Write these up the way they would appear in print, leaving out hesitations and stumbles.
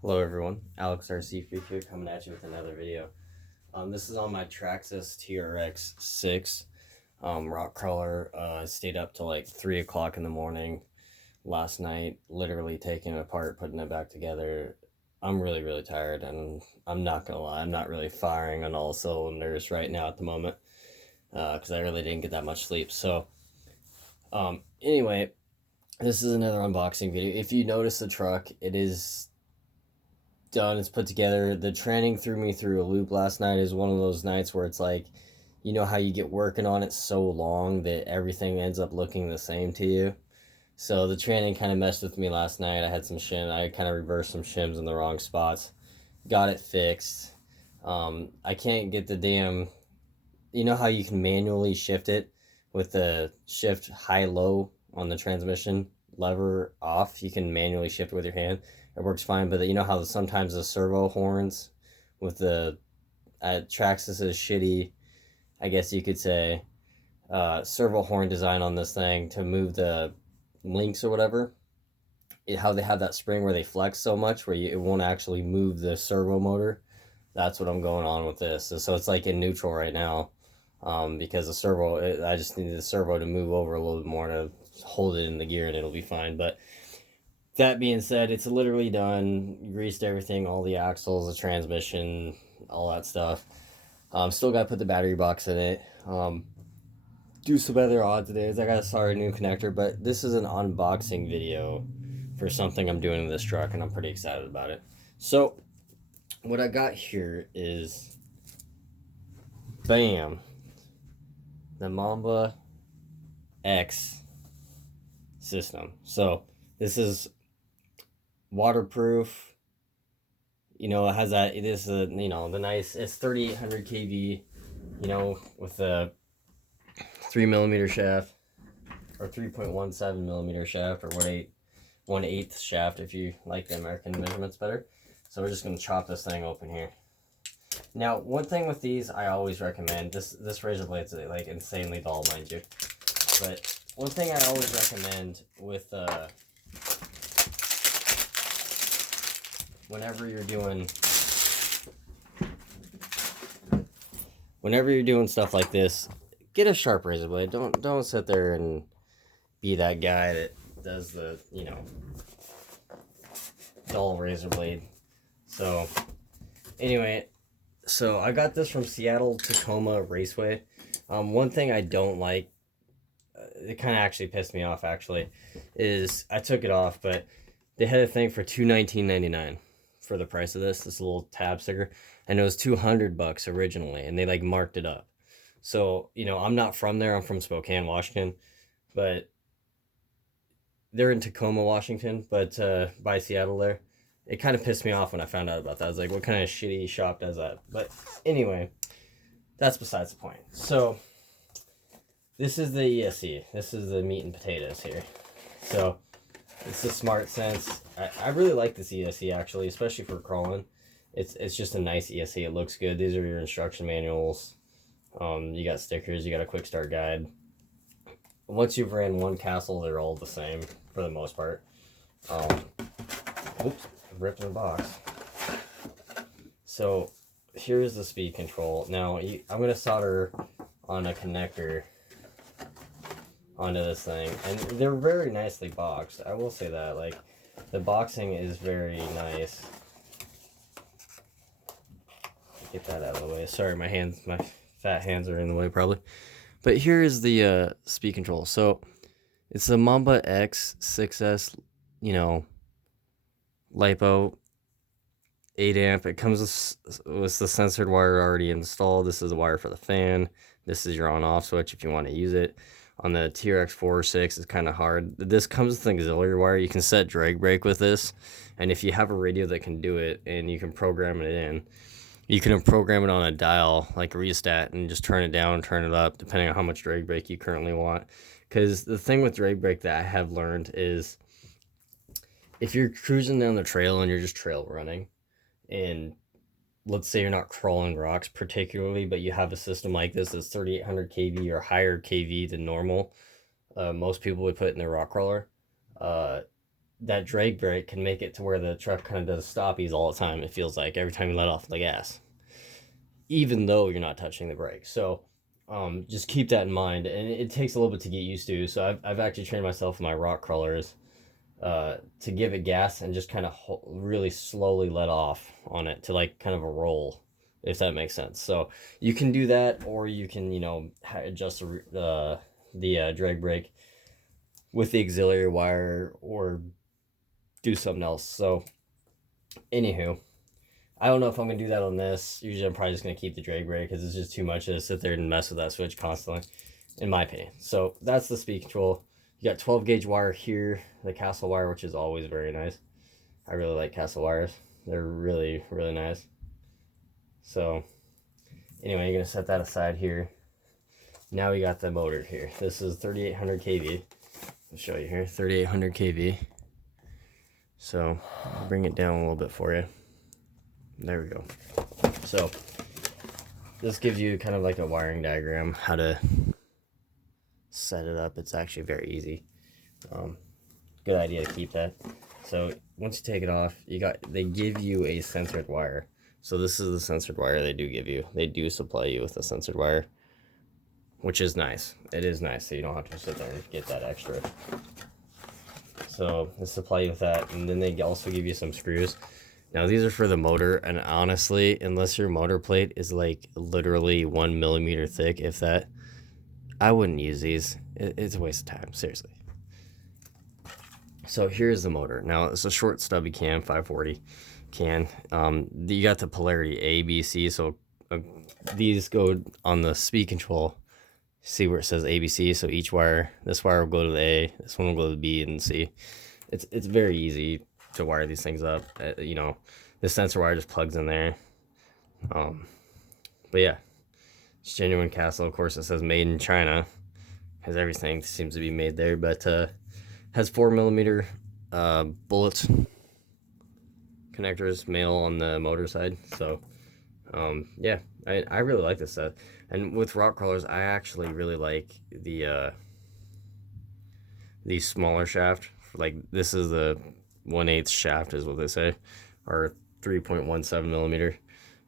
Hello everyone, Alex RC3 here coming at you with another video. This is on my Traxxas trx6 rock crawler. Stayed up till like 3 o'clock in the morning last night, literally taking it apart, putting it back together. I'm really tired, and I'm not gonna lie, I'm not really firing on all cylinders right now at the moment because I really didn't get that much sleep. So anyway, this is another unboxing video. If you notice the truck, it is done, it's put together. The training threw me through a loop last night. Is one of those nights where it's like, you know how you get working on it so long that everything ends up looking the same to you. So the training kind of messed with me last night. I had some I kind of reversed some shims in the wrong spots, got it fixed. I can't get the damn, you know how you can manually shift it with the shift high low on the transmission lever off, you can manually shift it with your hand. It works fine, but you know how sometimes the servo horns with the Traxxas is shitty, I guess you could say, servo horn design on this thing to move the links or whatever. How they have that spring where they flex so much where it won't actually move the servo motor. That's what I'm going on with this. So it's like in neutral right now, because the servo, I just need the servo to move over a little bit more to hold it in the gear and it'll be fine. But that being said, it's literally done. Greased everything, all the axles, the transmission, all that stuff. Still got to put the battery box in it. Do some other odds days. I got to start a new connector, but this is an unboxing video for something I'm doing in this truck, and I'm pretty excited about it. So, what I got here is, bam, the Mamba X system. So, this is waterproof. You know, it has that, it is a, you know, the nice, it's 3800 kV, you know, with a 3mm shaft, or 3.17mm shaft, or 1/8 shaft if you like the American measurements better. So we're just going to chop this thing open here. Now, one thing with these I always recommend, this razor blade's like insanely dull, mind you, but one thing I always recommend with whenever you're doing stuff like this, get a sharp razor blade. Don't sit there and be that guy that does the, you know, dull razor blade. So anyway, so I got this from Seattle Tacoma Raceway. One thing I don't like, it kind of actually pissed me off actually, is I took it off, but they had a thing for $219.99 for the price of this little tab sticker, and it was $200 originally, and they like marked it up. So, you know, I'm not from there, I'm from Spokane, Washington, but they're in Tacoma, Washington, but by Seattle there. It kind of pissed me off when I found out about that. I was like, what kind of shitty shop does that? But anyway, that's besides the point. So this is the ESC. This is the meat and potatoes here. So it's the Smart Sense. I really like this ESC actually, especially for crawling. It's just a nice ESC. It looks good. These are your instruction manuals. You got stickers. You got a quick start guide. Once you've ran one castle, they're all the same for the most part. Oops, ripped the box. So here's the speed control. Now I'm gonna solder on a connector onto this thing, and they're very nicely boxed. I will say that, like, the boxing is very nice. Get that out of the way. Sorry, my fat hands are in the way probably. But here is the speed control. So it's the Mamba X 6S, you know, LiPo 8 amp. It comes with the censored wire already installed. This is the wire for the fan. This is your on-off switch if you want to use it. On the TRX4 or 6, it's kind of hard. This comes with an auxiliary wire. You can set drag brake with this, and if you have a radio that can do it and you can program it in, you can program it on a dial like a rheostat and just turn it down, turn it up, depending on how much drag brake you currently want. Because the thing with drag brake that I have learned is, if you're cruising down the trail and you're just trail running, and let's say you're not crawling rocks particularly, but you have a system like this that's 3800 kV or higher kV than normal, most people would put in their rock crawler, that drag brake can make it to where the truck kind of does stoppies all the time. It feels like every time you let off the gas, even though you're not touching the brake. So just keep that in mind, and it takes a little bit to get used to. So I've actually trained myself with my rock crawlers to give it gas and just kind of really slowly let off on it to like kind of a roll, if that makes sense. So you can do that, or you can, you know, adjust the drag brake with the auxiliary wire, or do something else. So anywho, I don't know if I'm gonna do that on this. Usually I'm probably just gonna keep the drag brake because it's just too much to sit there and mess with that switch constantly, in my opinion. So that's the speed control. You got 12 gauge wire here, the Castle wire, which is always very nice. I really like Castle wires. They're really, really nice. So anyway, you're gonna set that aside here. Now we got the motor here. This is 3800 kV. I'll show you here, 3800 kV. So I'll bring it down a little bit for you. There we go. So this gives you kind of like a wiring diagram, how to set it up. It's actually very easy. Good idea to keep that. So once you take it off, they give you a censored wire. So this is the censored wire they do give you. They do supply you with a censored wire, which is nice. It is nice, so you don't have to sit there and get that extra. So they supply you with that, and then they also give you some screws. Now these are for the motor, and honestly, unless your motor plate is like literally 1 millimeter thick, if that, I wouldn't use these. It's a waste of time, seriously. So here's the motor. Now it's a short stubby can, 540 can. You got the polarity A, B, C. So these go on the speed control. See where it says ABC. So each wire, this wire will go to the A, this one will go to the B and C. It's very easy to wire these things up. You know, the sensor wire just plugs in there. But yeah, it's genuine Castle. Of course, it says made in China, because everything seems to be made there. But has 4 millimeter bullet connectors, male on the motor side. So yeah, I really like this set. And with rock crawlers, I actually really like the smaller shaft. Like this is the 1/8 shaft is what they say, or 3.17 millimeter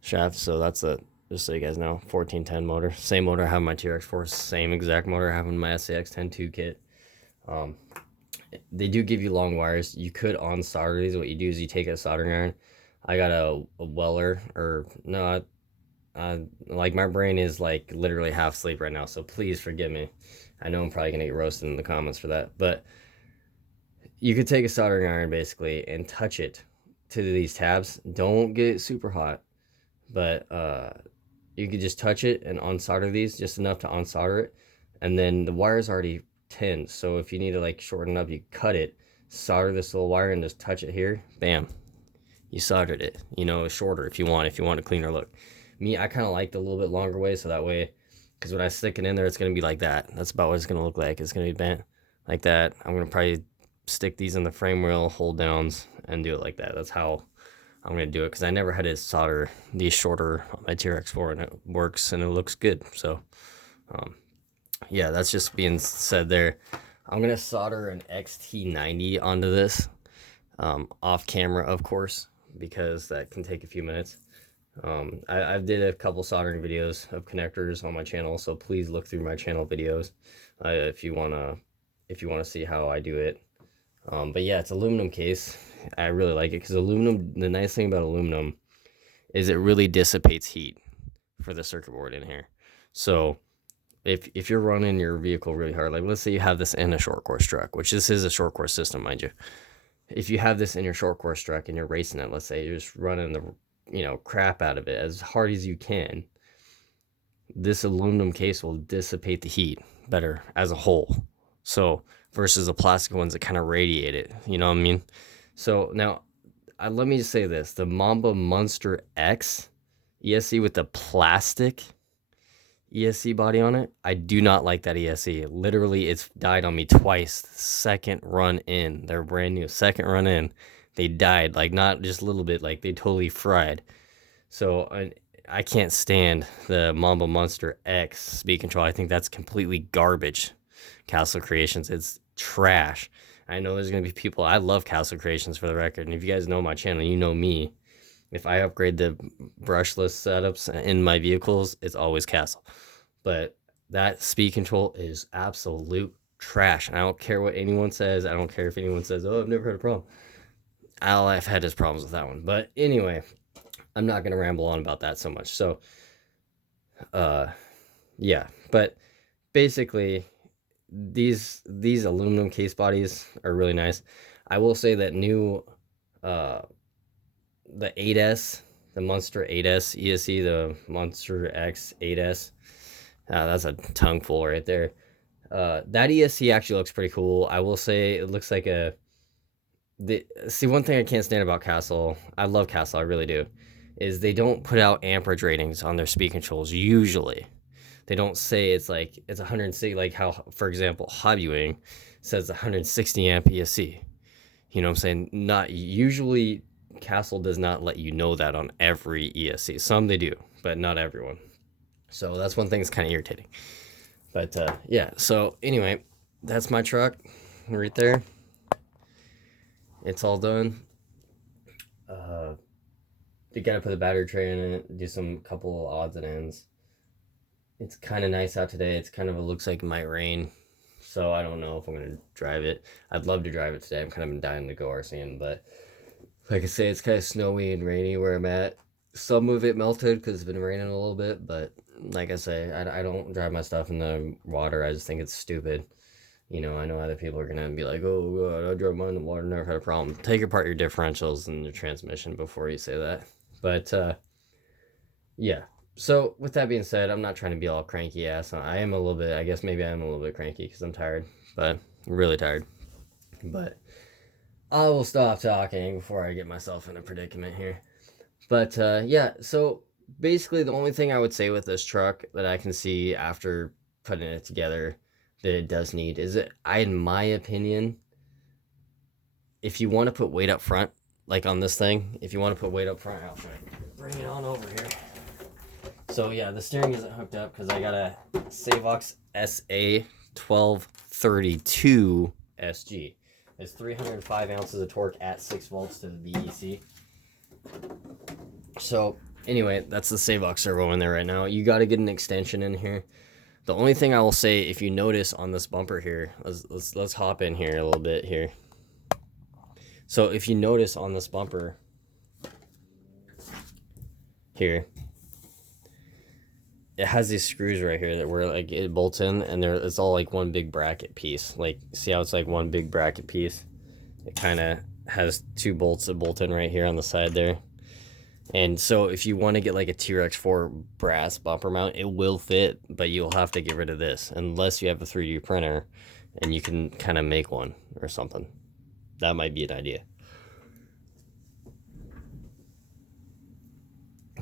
shaft. So that's a, just so you guys know, 1410 motor. Same motor I have in my TRX4, same exact motor I have in my SAX 10.2 kit. They do give you long wires. You could on solder these. What you do is you take a soldering iron. I got a Weller, or no, like my brain is like literally half asleep right now, so please forgive me. I know I'm probably gonna get roasted in the comments for that, but you could take a soldering iron basically and touch it to these tabs. Don't get it super hot, but you could just touch it and unsolder these, just enough to unsolder it, and then the wire's already tinned, so if you need to like shorten up, you cut it, solder this little wire, and just touch it here, bam, you soldered it. You know, shorter if you want a cleaner look. Me, I kind of like the little bit longer way, so that way, because when I stick it in there, it's going to be like that. That's about what it's going to look like. It's going to be bent like that. I'm going to probably stick these in the frame rail hold downs and do it like that. That's how I'm going to do it, because I never had to solder these shorter on my TRX4, and it works and it looks good. So yeah, that's just being said there. I'm going to solder an XT90 onto this off camera, of course, because that can take a few minutes. I did a couple soldering videos of connectors on my channel, so please look through my channel videos if you wanna see how I do it. But yeah, it's aluminum case. I really like it because aluminum. The nice thing about aluminum is it really dissipates heat for the circuit board in here. So if you're running your vehicle really hard, like let's say you have this in a short course truck, which this is a short course system, mind you. If you have this in your short course truck and you're racing it, let's say you're just running the crap out of it as hard as you can, this aluminum case will dissipate the heat better as a whole. So versus the plastic ones that kind of radiate it, you know what I mean? So now let me just say this, the Mamba Monster X ESC with the plastic ESC body on it, I do not like that ESC. Literally, it's died on me twice. Second run in, they're brand new. Second run in, they died, like not just a little bit, like they totally fried. So I can't stand the Mamba Monster X speed control. I think that's completely garbage. Castle Creations, it's trash. I know there's going to be people. I love Castle creations, for the record. And if you guys know my channel, you know me. If I upgrade the brushless setups in my vehicles, it's always Castle. But that speed control is absolute trash. And I don't care what anyone says. I don't care if anyone says, oh, I've never had a problem. All I've had is problems with that one. But anyway, I'm not going to ramble on about that so much. So, yeah. But basically, these aluminum case bodies are really nice. I will say that new the 8S, the Monster 8S ESC, the Monster X 8S, that's a tongue full right there. That ESC actually looks pretty cool. I will say it looks like see, one thing I can't stand about Castle, I love Castle, I really do, is they don't put out amperage ratings on their speed controls usually. They don't say it's 160, like how, for example, Hobbywing says 160 amp ESC. You know what I'm saying? Not usually. Castle does not let you know that on every ESC. Some they do, but not everyone. So that's one thing that's kind of irritating. But yeah, so anyway, that's my truck right there. It's all done. You gotta put the battery tray in it, do some couple odds and ends. It's kind of nice out today. It's kind of, it looks like it might rain. So I don't know if I'm going to drive it. I'd love to drive it today. I'm kind of dying to go RCing, but like I say, it's kind of snowy and rainy where I'm at. Some of it melted because it's been raining a little bit, but like I say, I don't drive my stuff in the water. I just think it's stupid. You know, I know other people are going to be like, oh, God, I drove mine in the water, never had a problem. Take apart your differentials and your transmission before you say that. But, yeah. So, with that being said, I'm not trying to be all cranky ass. I am a little bit, I guess maybe I am a little bit cranky because I'm tired, but I'm really tired. But I will stop talking before I get myself in a predicament here. But yeah, so basically the only thing I would say with this truck that I can see after putting it together that it does need is it, in my opinion, if you want to put weight up front, like on this thing, if you want to put weight up front, I'll bring it on over here. So yeah, the steering isn't hooked up because I got a Savox SA1232 SG. It's 305 ounces of torque at 6 volts to the VEC. So anyway, that's the Savox servo in there right now. You got to get an extension in here. The only thing I will say, if you notice on this bumper here, let's hop in here a little bit here. So if you notice on this bumper here, it has these screws right here that where like it bolts in, and it's all like one big bracket piece. Like, see how it's like one big bracket piece? It kind of has two bolts that bolt in right here on the side there. And so if you want to get like a TRX4 brass bumper mount, it will fit, but you'll have to get rid of this unless you have a 3D printer and you can kind of make one or something. That might be an idea.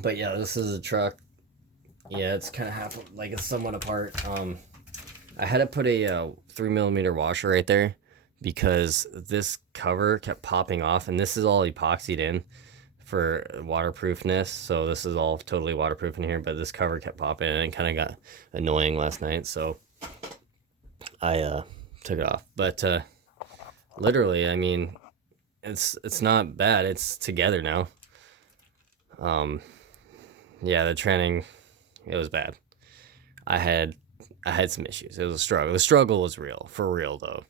But yeah, this is a truck. Yeah, it's kind of half, like it's somewhat apart. I had to put a 3mm washer right there because this cover kept popping off, and this is all epoxied in for waterproofness. So this is all totally waterproof in here, but this cover kept popping and it kind of got annoying last night. So I took it off. But literally, I mean, it's not bad. It's together now. Yeah, the training, it was bad. I had some issues. It was a struggle. The struggle was real, for real though.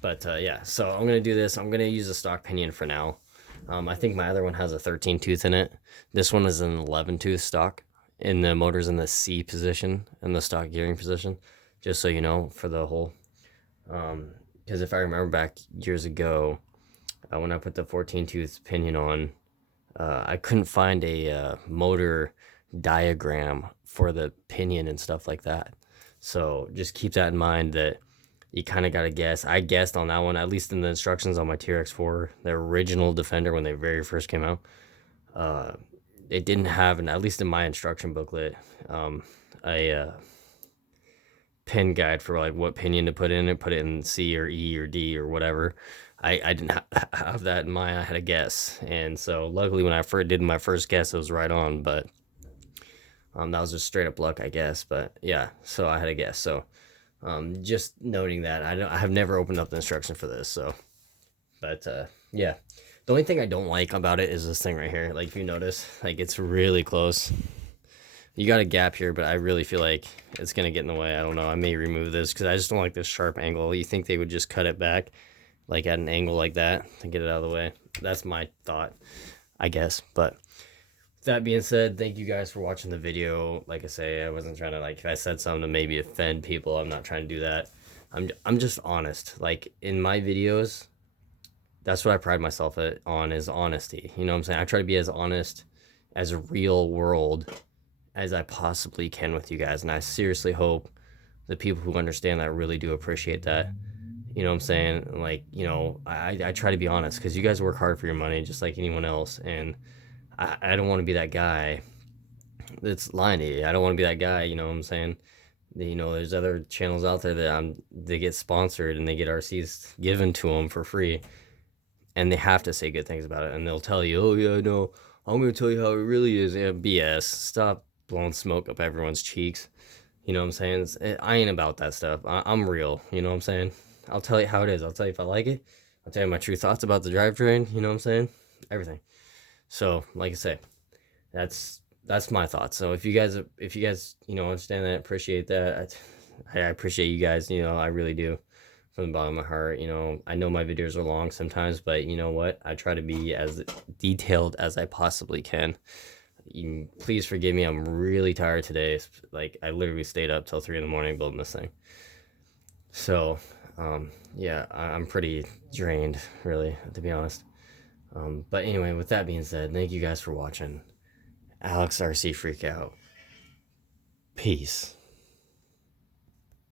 But yeah, so I'm gonna do this. I'm gonna use a stock pinion for now. I think my other one has a 13 tooth in it. This one is an 11 tooth stock, and the motor's in the C position and the stock gearing position. Just so you know, for the whole. Because if I remember back years ago, when I put the 14 tooth pinion on, I couldn't find a motor diagram for the pinion and stuff like that. So just keep that in mind, that you kind of got to guess. I guessed on that one, at least in the instructions on my TRX4, the original Defender when they very first came out. It didn't have, at least in my instruction booklet, a pin guide for like what pinion to put in it. Put it in C or E or D or whatever. I didn't have that in mind. I had a guess, and so luckily when I did my first guess, it was right on. But that was just straight up luck, I guess. But yeah, so I had a guess. So just noting that I have never opened up the instruction for this. So But yeah, the only thing I don't like about it is this thing right here. Like if you notice, like it's really close. You got a gap here, but I really feel like it's gonna get in the way. I don't know. I may remove this because I just don't like this sharp angle. You think they would just cut it back, like at an angle like that, to get it out of the way? That's my thought, I guess. But that being said, thank you guys for watching the video. Like I say, I wasn't trying to, like, if I said something to maybe offend people, I'm not trying to do that. I'm just honest. Like in my videos, that's what I pride myself on, is honesty. You know what I'm saying? I try to be as honest as a real world as I possibly can with you guys, and I seriously hope the people who understand that really do appreciate that. You know what I'm saying? Like, you know, I try to be honest because you guys work hard for your money just like anyone else, and I don't want to be that guy that's lying to you. I don't want to be that guy, you know what I'm saying? You know, there's other channels out there that they get sponsored and they get RCs given to them for free, and they have to say good things about it, and they'll tell you, oh yeah, no, I'm gonna tell you how it really is. Yeah, BS. Stop blowing smoke up everyone's cheeks. You know what I'm saying? I ain't about that stuff. I'm real. You know what I'm saying? I'll tell you how it is. I'll tell you if I like it. I'll tell you my true thoughts about the drivetrain. You know what I'm saying? Everything. So, like I say, that's my thoughts. So if you guys you know, understand that, appreciate that, I appreciate you guys. You know, I really do, from the bottom of my heart. You know, I know my videos are long sometimes, but you know what? I try to be as detailed as I possibly can. Please forgive me. I'm really tired today. Like I literally stayed up till 3 in the morning building this thing. So, yeah, I'm pretty drained, really, to be honest. But anyway, with that being said, thank you guys for watching. Alex RC Freak out. Peace.